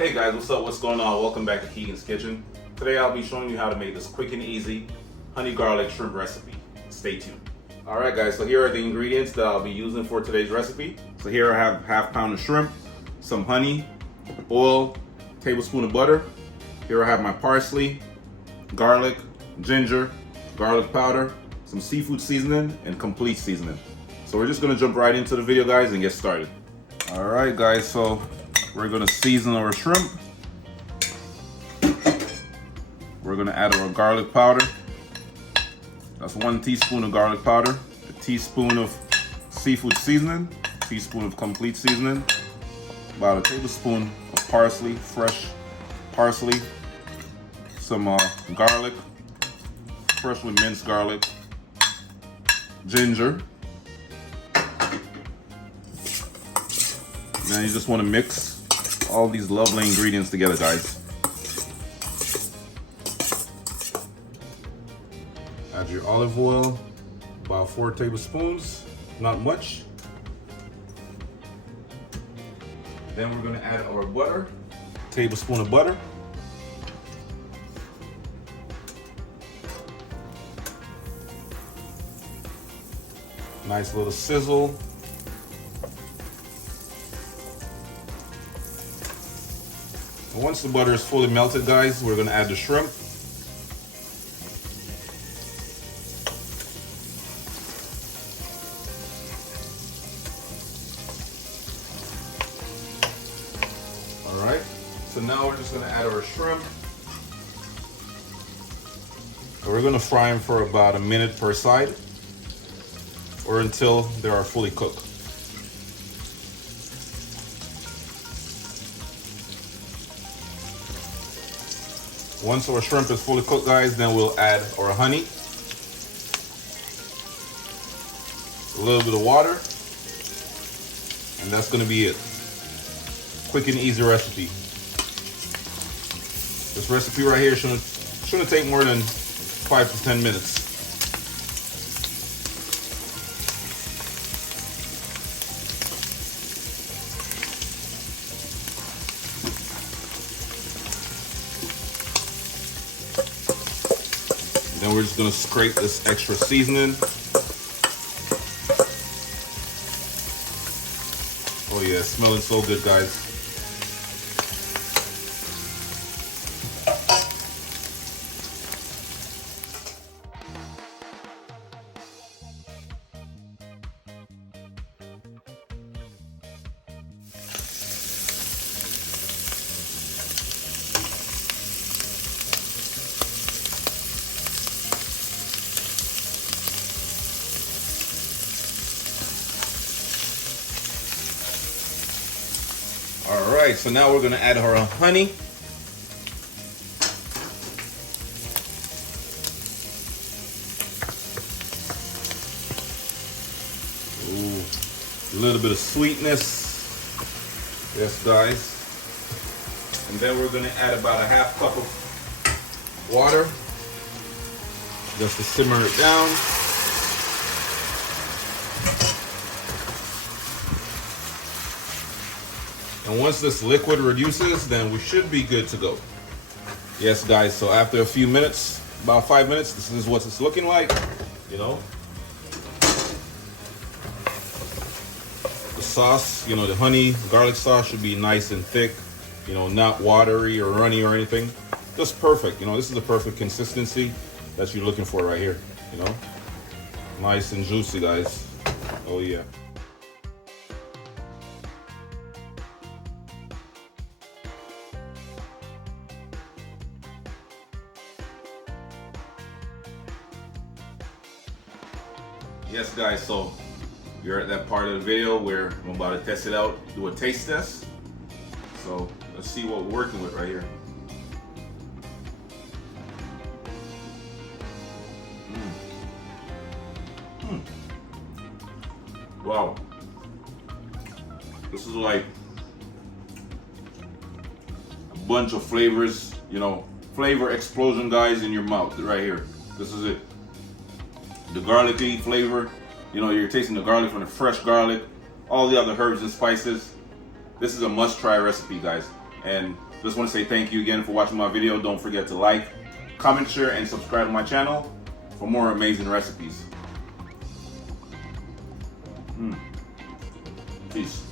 Hey guys, what's up? What's going on? Welcome back to Keegan's Kitchen. Today I'll be showing you how to make this quick and easy honey garlic shrimp recipe. Stay tuned. Alright guys, so here are the ingredients that I'll be using for today's recipe. So here I have half pound of shrimp, some honey, oil, tablespoon of butter. Here I have my parsley, garlic, ginger, garlic powder, some seafood seasoning, and complete seasoning. So we're just gonna jump right into the video guys and get started. Alright guys, so we're gonna season our shrimp. We're gonna add our garlic powder. That's 1 teaspoon of garlic powder, a teaspoon of seafood seasoning, a teaspoon of complete seasoning, about a tablespoon of parsley, fresh parsley, some garlic, freshly minced garlic, ginger. Then you just want to mix all these lovely ingredients together, guys. Add your olive oil, about 4 tablespoons, not much. Then we're going to add our butter, a tablespoon of butter. Nice little sizzle. Once the butter is fully melted, guys, we're going to add the shrimp. All right, so now we're just going to add our shrimp. And we're going to fry them for about a minute per side, or until they are fully cooked. Once our shrimp is fully cooked, guys, then we'll add our honey, a little bit of water, and that's going to be it. Quick and easy recipe. This recipe right here shouldn't take more than 5 to 10 minutes. Then we're just gonna scrape this extra seasoning. Oh yeah, it's smelling so good, guys. All right, so now we're gonna add our honey. Ooh, a little bit of sweetness. Yes, guys. And then we're gonna add about a half cup of water, just to simmer it down. And once this liquid reduces, then we should be good to go. Yes, guys, so after a few minutes, about 5 minutes, this is what it's looking like, you know. The sauce, you know, the honey garlic sauce should be nice and thick, you know, not watery or runny or anything. Just perfect, you know, this is the perfect consistency that you're looking for right here, you know. Nice and juicy, guys. Oh, yeah. Yes, guys, so you're at that part of the video where I'm about to test it out, do a taste test. So let's see what we're working with right here. Wow. This is like a bunch of flavors, you know, flavor explosion, guys, in your mouth right here. This is it. The garlicky flavor, you know, you're tasting the garlic from the fresh garlic, all the other herbs and spices. This is a must-try recipe, guys. And Just want to say thank you again for watching my video. Don't forget to like, comment, share, and subscribe to my channel for more amazing recipes. Peace.